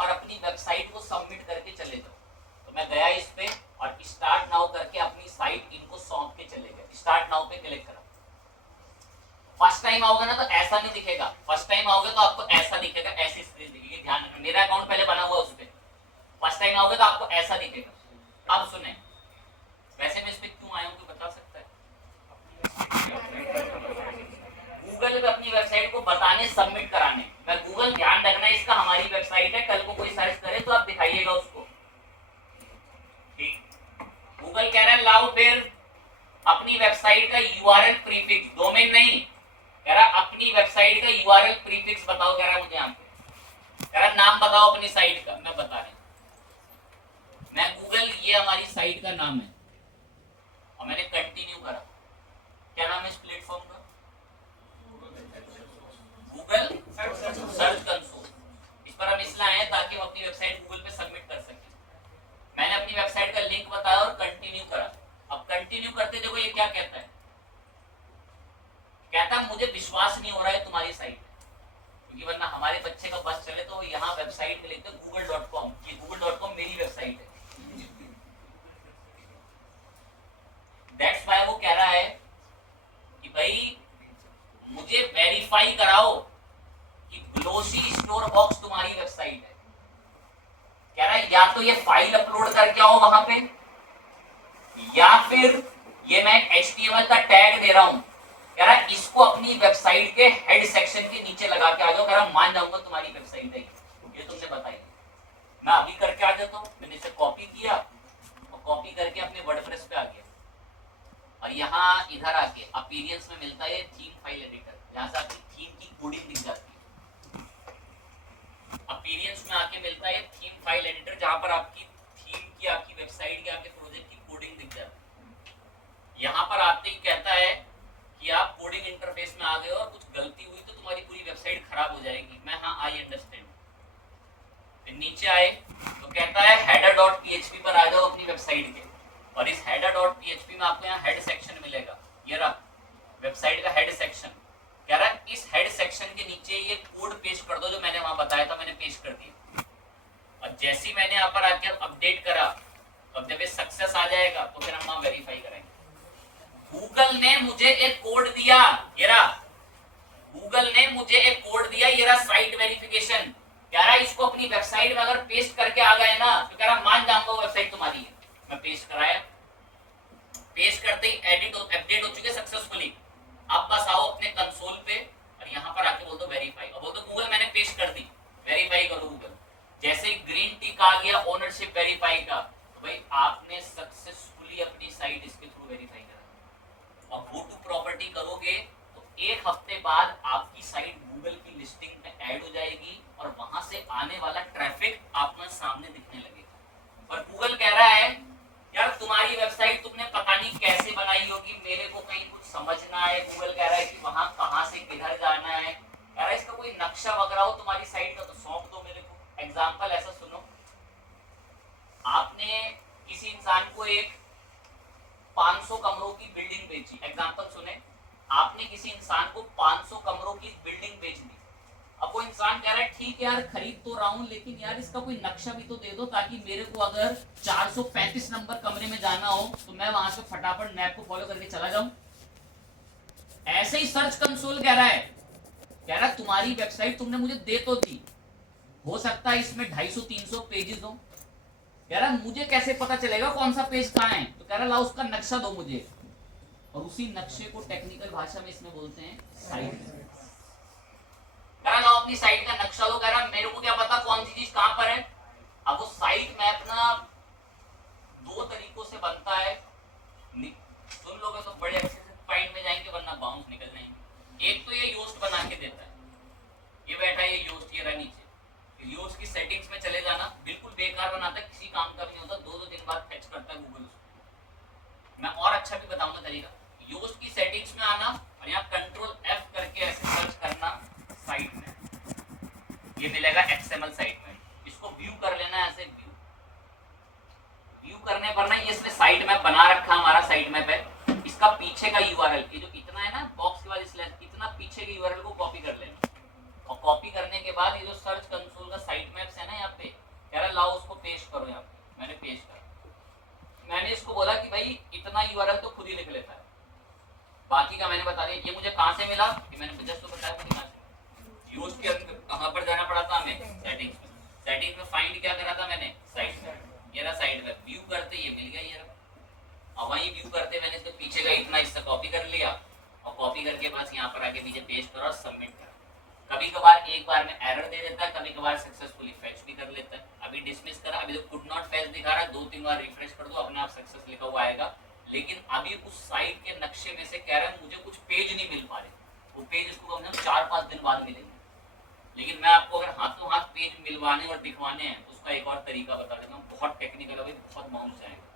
और अपनी वेबसाइट को सबमिट करके चले जाओ। तो मैं गया इस पे और स्टार्ट नाउ करके अपनी साइट इनको सौंप के चले गए। स्टार्ट नाउ पे क्लिक करा। फर्स्ट टाइम आओगे ना तो ऐसा नहीं दिखेगा, फर्स्ट टाइम आओगे तो आपको ऐसा दिखेगा, ऐसी स्क्रीन दिखेगी। ध्यान रखना, मेरा अकाउंट पहले बना हुआ उस पे। फर्स्ट टाइम आओगे तो आपको ऐसा दिखेगा। अब सुने, वैसे मैं इस पे क्यों आया हूं कोई बता सकता है? गूगल पे अपनी वेबसाइट को बताने, सबमिट कराने। मैं गूगल, ध्यान रखना इसका हमारी वेबसाइट है, कल को कोई सर्च करे तो आप दिखाइएगा उसको। ठीक, गूगल कह रहा है लाओ फिर अपनी वेबसाइट का यूआरएल प्रीफिक्स, डोमेन नहीं, कह रहा अपनी वेबसाइट का यूआरएल प्रीफिक्स बताओ। कह रहा मुझे यहाँ पे कह रहा नाम बताओ अपनी साइट का। मैं बता रही, मैं गूगल, ये हमारी साइट का नाम है और मैंने कंटिन्यू करा। क्या नाम है इस प्लेटफॉर्म का? Google search console. इस पर हम इसलिए आए ताकि हम अपनी वेबसाइट गूगल पे सबमिट कर सकें। मैंने अपनी वेबसाइट का लिंक बताया और कंटिन्यू करा। अब कंटिन्यू करते देखो ये क्या कहता है, कहता है मुझे विश्वास नहीं हो रहा है तुम्हारी साइट, क्योंकि वरना हमारे बच्चे का बस चले तो यहाँ वेबसाइट में लिखते google.com। ये google.com मेरी वेबसाइट है। दैट्स व्हाई वो कह रहा है कि भाई मुझे वेरीफाई कराओ कि ग्लोसी स्टोर बॉक्स तुम्हारी वेबसाइट है। कह रहा है या तो ये फाइल अपलोड करके आओ वहां पे, या फिर ये मैं HTML का टैग दे रहा हूं, कह रहा है इसको अपनी वेबसाइट के हेड सेक्शन के नीचे लगा के आ जाओ। कह रहा मान जाऊंगा तुम्हारी वेबसाइट है ये तुमने बताई। मैं अभी करके आ जाता हूं। मैंने इसे कॉपी किया और कॉपी करके अपने वर्डप्रेस पे आ गया और यहाँ इधर आके अपीयरेंस में मिलता है थीम फाइल एडिटर, जहां से आपकी थीम की कोडिंग दिख जाती है। अपीयरेंस में आके मिलता है थीम फाइल एडिटर, जहां पर आपकी थीम की, आपकी वेबसाइट की, आपके प्रोजेक्ट की कोडिंग दिख जाती है। यहाँ पर आते ही कहता है कि आप कोडिंग इंटरफेस में आ गए और कुछ गलती हुई तो तुम्हारी पूरी वेबसाइट खराब हो जाएगी। मैं हाँ आई अंडरस्टैंड। फिर नीचे आए तो कहता है header.php पर आ जाओ अपनी वेबसाइट के, और इस header.php में आपको यहाँ हेड सेक्शन मिलेगा। ये रहा वेबसाइट का हेड सेक्शन। कह रहा है इस हेड सेक्शन के नीचे ये कोड पेस्ट कर दो जो मैंने वहां बताया था। मैंने पेस्ट कर दिया और जैसे ही मैंने यहाँ पर आके अपडेट करा, अब जब ये सक्सेस आ जाएगा तो फिर हम वहां वेरीफाई करेंगे। गूगल ने मुझे एक कोड दिया, ये रहा, गूगल ने मुझे एक कोड दिया, ये रहा साइट वेरिफिकेशन। कह रहा है इसको अपनी वेबसाइट में अगर पेस्ट करके आ गए ना तो कह रहा मान जाऊंगा वो वेबसाइट तुम्हारी है। मैं पेस्ट कराया, पेस्ट करते ही एडिट अपडेट हो चुके सक्सेसफुली। आप बस आओ अपने कंसोल पे और यहाँ पर आके बोल दो वेरीफाई, और बोल दो गूगल मैंने पेस्ट कर दी, वेरीफाई करो गूगल। जैसे ही ग्रीन टिक आ गया ओनरशिप वेरीफाई का, तो भाई आपने सक्सेसफुली अपनी साइट इसके थ्रू वेरीफाई करा। और गो टू प्रॉपर्टी करोगे तो एक हफ्ते बाद आपकी साइट गूगल की लिस्टिंग में ऐड हो जाएगी और वहां से आने वाला ट्रैफिक आपके सामने दिखने लगेगा। और गूगल कह रहा है यार तुम्हारी वेबसाइट तुमने पता नहीं कैसे बनाई होगी, मेरे को कहीं कुछ समझना है। गूगल कह रहा है कि वहां कहां से किधर जाना है। कह रहा है इसका कोई नक्शा वगैरह हो तुम्हारी साइट का तो सौंप दो मेरे को। एग्जांपल ऐसा सुनो, आपने किसी इंसान को एक 500 कमरों की बिल्डिंग बेची। एग्जांपल सुने, आपने किसी इंसान को 500 कमरों की बिल्डिंग बेच दी। अब वो इंसान कह रहा है ठीक है यार खरीद तो रहा हूं, लेकिन यार इसका कोई नक्शा भी तो दे दो ताकि मेरे को अगर 435 नंबर कमरे में जाना हो तो मैं वहां से फटाफट मैप को फॉलो करके चला जाऊं। ऐसे ही सर्च कंसोल कह रहा है, कह रहा है तुम्हारी वेबसाइट तुमने मुझे दे तो दी, हो सकता है इसमें 250-300 पेजेस हो। कह रहा मुझे कैसे पता चलेगा कौन सा पेज कहाँ है? तो कह रहा ला उसका नक्शा दो मुझे, और उसी नक्शे को टेक्निकल भाषा में इसमें बोलते हैं साइट। कह रहा अपनी साइट का नक्शा दो। कह रहा मेरे को क्या पता कौन सी चीज कहां पर है। अब वो साइट मैप ना 2 तरीकों से बनता है, सुन लोगे तो बड़े अच्छे से पॉइंट में जाएंगे वरना बाउंस निकल जाएंगे। एक तो ये योस्ट बना के देता है, ये बैठा है ये योस्ट, ये रहा नीचे। योस्ट की सेटिंग्स में चले जाना, बिल्कुल बेकार बनाता है, किसी काम का भी नहीं होता, 2-2 दिन बाद फैच करता है गूगल। मैं और अच्छा भी बताऊंगा तरीका। योस्ट की सेटिंग्स में आना और यहाँ कंट्रोल F करके ऐसे सर्च करना साइट में, ये मिलेगा XML साइट में। इसको व्यू कर लेना ऐसे, व्यू करने पर ना ये इसने साइट मैप बना रखा हमारा साइट मैप है। इसका पीछे का यूआरएल, ये जो इतना है ना बॉक्स के बाद स्लैश, इतना पीछे के यूआरएल को कॉपी कर लेना, और कॉपी करने के बाद ये जो सर्च कंसोल का साइट मैप्स है ना यहाँ पे, लाओ उसको पेस्ट करो यहाँ पे। मैंने पेस्ट करा। मैंने इसको बोला कि भाई इतना यूआरएल तो खुद ही लिख लेता है, बाकी का मैंने बता दिया। ये मुझे कहाँ से मिला कि मैंने जस्ट तो बताया मुझे कहाँ से। यूज के कहाँ पर जाना पड़ा था हमें, सेटिंग्स में। सेटिंग्स में फाइंड क्या करा था मैंने, साइट में। ये रहा साइट में, व्यू करते ये मिल गया, ये रहा। अब वहीं व्यू करते मैंने इसको पीछे का इतना हिस्सा कॉपी कर लिया और कॉपी करके बस यहाँ पर आके पीछे पेस्ट करो और सबमिट करो। कभी कभार एक बार में एरर दे देता है, कभी कभार सक्सेसफुली फैच भी कर लेता है। अभी डिसमिस करा, अभी तो कुड नॉट फैच दिखा रहा है, 2-3 बार रिफ्रेश कर दो अपने आप सक्सेस लिखा हुआ आएगा। लेकिन अभी उस साइट के नक्शे में से कह रहा है मुझे कुछ पेज नहीं मिल पा रहे, वो पेज इसको कम से कम 4-5 दिन बाद मिलेंगे। लेकिन मैं आपको अगर हाथों हाथ पेज मिलवाने और दिखवाने हैं तो उसका एक और तरीका बता देता हूँ, बहुत टेक्निकल है, बहुत बाउंस जाएगा।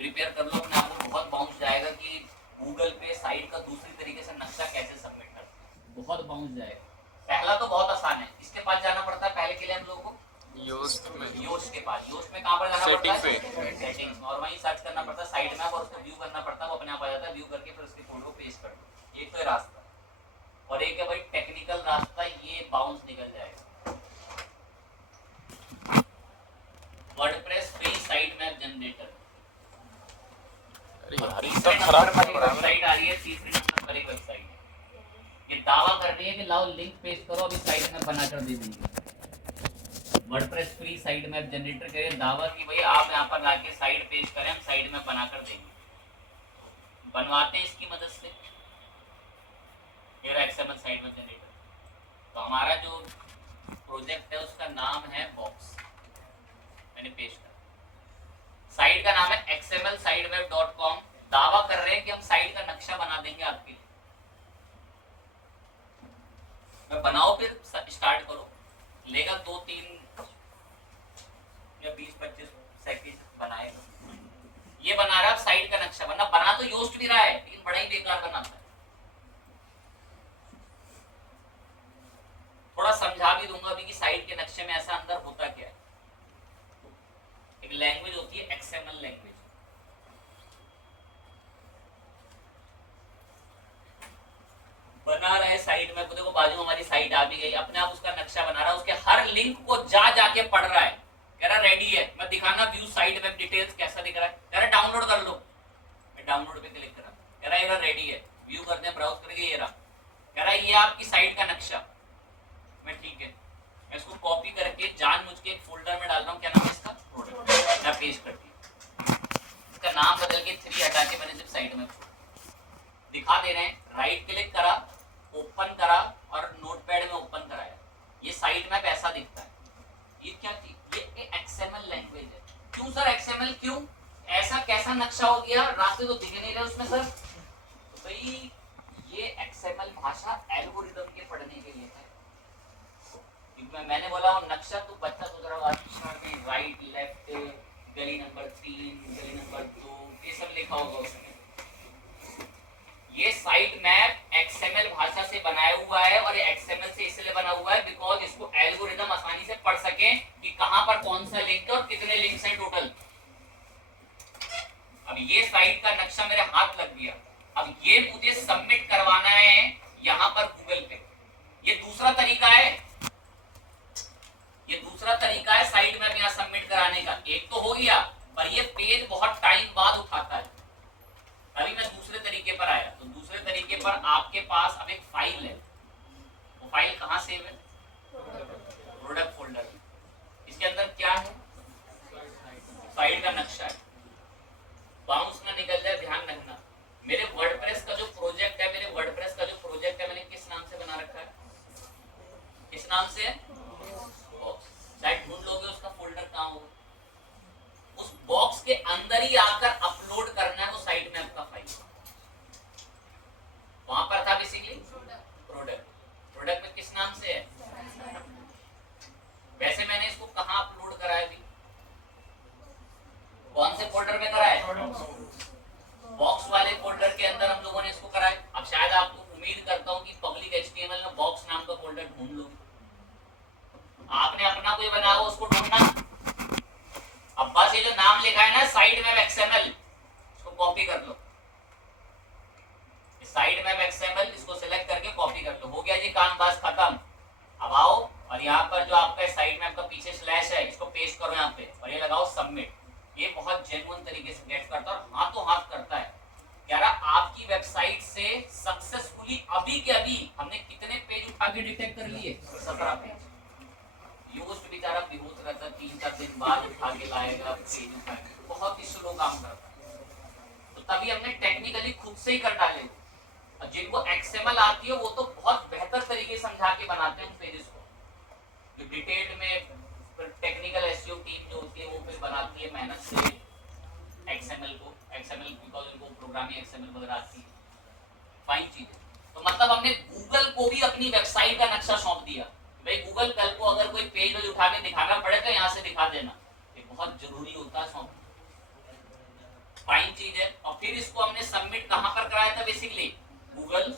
प्रिपेयर कर लो अपने आप को, बहुत बाउंस जाएगा कि गूगल पे साइट का दूसरी तरीके से नक्शा कैसे सबमिट करते हैं, बहुत बाउंस जाएगा। पहला तो बहुत आसान है, इसके पास जाना पड़ता है पहले के लिए हम लोगों को योस्ट के पास। योस्ट में कहाँ पर जाना पड़ता है, सेटिंग्स, और वहीं सर्च करना पड़ता है साइट मैप और उसको व्यू करना पड़ता है, वो अपने आप आ जाता है। व्यू करके फिर उसके फोटो पेस्ट कर दो। एक तो रास्ता, और एक है भाई टेक्निकल रास्ता, ये बाउंस निकल जाएगा। WordPress free site map generator, website आ रही है, तीसरे नंबर पर एक वेबसाइट ये दावा कर रही है कि लाओ लिंक पेस्ट करो, अभी साइट मैप बनाकर दे देंगे। WordPress free site map generator करिए दावा कि भाई आप यहाँ पर लाके साइट पेस्ट करें, हम साइट मैप बनाकर देंगे। बनवाते हैं इसकी मदद से, मेरा एक्सएमएल साइट मैप जनरेटर। तो हमारा जो प्रोजेक्ट है उसका नाम है बॉक्स, मैंने पेस्ट करा। साइट का नाम है xmlsiteweb.com। दावा कर रहे हैं कि हम साइट का नक्शा बना देंगे आपके लिए। मैं बनाओ फिर स्टार्ट करो, लेगा 2-3 या 20-25 सेकंड बनाएगा। ये बना रहा है साइट का नक्शा, वरना बना तो योस्ट भी रहा है लेकिन बड़ा ही बेकार बनाता है। थोड़ा समझा भी दूंगा अभी कि साइट के नक्शे में ऐसा अंदर होता क्या है। एक लैंग्वेज होती है एक्सएमएल लैंग्वेज, बना रहा है साइट में। देखो बाजू हमारी साइट आ भी गई, अपने आप उसका नक्शा बना रहा है, उसके हर लिंक को जाके पढ़ रहा है। कह रहा रेडी है, मैं दिखाना व्यू साइट वेब डिटेल्स कैसा दिख रहा है। कह रहा डाउनलोड कर लो, मैं डाउनलोड पे क्लिक करा। कह रहा ये रेडी है, व्यू करते हैं, ब्राउज करके ये रहा। कह रहा ये आपकी साइट का नक्शा। मैं ठीक है, मैं इसको कॉपी करके जानबूझ के एक फोल्डर में डाल रहा हूँ। क्या नाम है इसका, प्रोडक्ट। मैं पेस्ट करती हूँ, इसका नाम बदल के 3 हटा के मैंने सिर्फ साइट में दिखा दे रहे हैं। राइट क्लिक करा, ओपन करा और नोटपैड में ओपन कराया। ये साइट मैप ऐसा दिखता है। ये क्या थी, ये एक्सएमएल लैंग्वेज है। क्यों सर एक्सएमएल क्यों, ऐसा कैसा नक्शा हो गया, रास्ते तो दिख नहीं रहे उसमें सर। तो भाई ये एक्सएमएल भाषा एल्गोरिथम के पढ़ने के लिए है। मैंने बोला वो नक्शा तो बच्चा सोच रहा होगा राइट लेफ्ट, गली नंबर 3, गली नंबर 2, ये सब लिखा होगा उसमें। ये साइट मैप एक्सएमएल भाषा से बनाया हुआ है, और ये एक्सएमएल से इसलिए बना हुआ है बिकॉज इसको एल्गोरिथम आसानी से पढ़ सके कि कहां पर कौन सा लिंक है और कितने लिंक्स हैं टोटल। अब ये साइट का नक्शा मेरे हाथ लग गया, अब ये मुझे सबमिट करवाना है यहां पर गूगल पे। ये दूसरा तरीका है, ये दूसरा तरीका है साइट मैप यहाँ सबमिट कराने का। एक तो हो गया, पर ये पेज बहुत टाइम बाद उठाता है। अभी मैं दूसरे तरीके पर आया, तो दूसरे तरीके पर आपके पास अब एक फाइल है। वो फाइल कहाँ सेव है, प्रोडक्ट फोल्डर में। इसके अंदर क्या है, साइट का नक्शा है। बाउंस ना निकल जाए, ध्यान रखना। मेरे वर्डप्रेस का जो प्रोजेक्ट है, मैंने किस नाम से बना रखा है, किस नाम से, शायद ढूंढ लोगे उसका फोल्डर कहाँ होगा। उस बॉक्स के अंदर ही आकर अपलोड करना है वो साइट मैप का फाइल। वहां पर था बेसिकली प्रोडक्ट में किस नाम से है। वैसे मैंने इसको कहाँ अपलोड कराया थी, कौन से फोल्डर में कराया, बॉक्स वाले फोल्डर के अंदर हम लोगों ने इसको कराया। अब शायद आपको उम्मीद करता हूँ कि पब्लिक HTML में बॉक्स नाम का फोल्डर ढूंढ लो। आपने अपना कोई बना हुआ उसको ढूंढना। अब बस ये जो नाम लिखा है ना साइट मैप XML, इसको कॉपी कर लो। साइट मैप XML इसको सिलेक्ट करके कॉपी कर लो। हो गया जी काम, बस खत्म। अब आओ और यहाँ पर जो आपका साइड में आपका पीछे स्लैश है, इसको पेस्ट करो यहाँ पे और ये लगाओ सबमिट। ये बहुत जेन्युइन तरीके से गेट करता है और हाथों हाथ करता है। कह रहा आपकी वेबसाइट से सक्सेसफुली अभी के अभी हमने कितने पेज उठा के डिटेक्ट कर लिए? 17 पेज। यूज्ड बेचारा बेहोश रहता, 3-4 दिन बाद उठा के लाएगा पेज उठा के, बहुत ही स्लो काम करता है। तो तभी हमने टेक्निकली खुद से ही कर डाले। और जिनको एक्सएमएल आती है वो तो बहुत बेहतर तरीके से समझा के बनाते हैं उन पेजेस को, जो डिटेल में टेक्निकल एसईओ टीम जो होती है वो फिर बनाती है मेहनत से एक्सएमएल को। एक्सएमएल बिकॉज उनको प्रोग्रामिंग एक्सएमएल वगैरह आती है, फाइन चीज। तो मतलब हमने गूगल को भी अपनी वेबसाइट का नक्शा सौंप दिया। भाई गूगल कल को अगर कोई पेज उठा के दिखाना पड़े तो यहाँ से दिखा देना, ये बहुत जरूरी होता है सौंप, फाइन चीज है। और फिर इसको हमने सबमिट कहाँ पर कराया था? Basically Google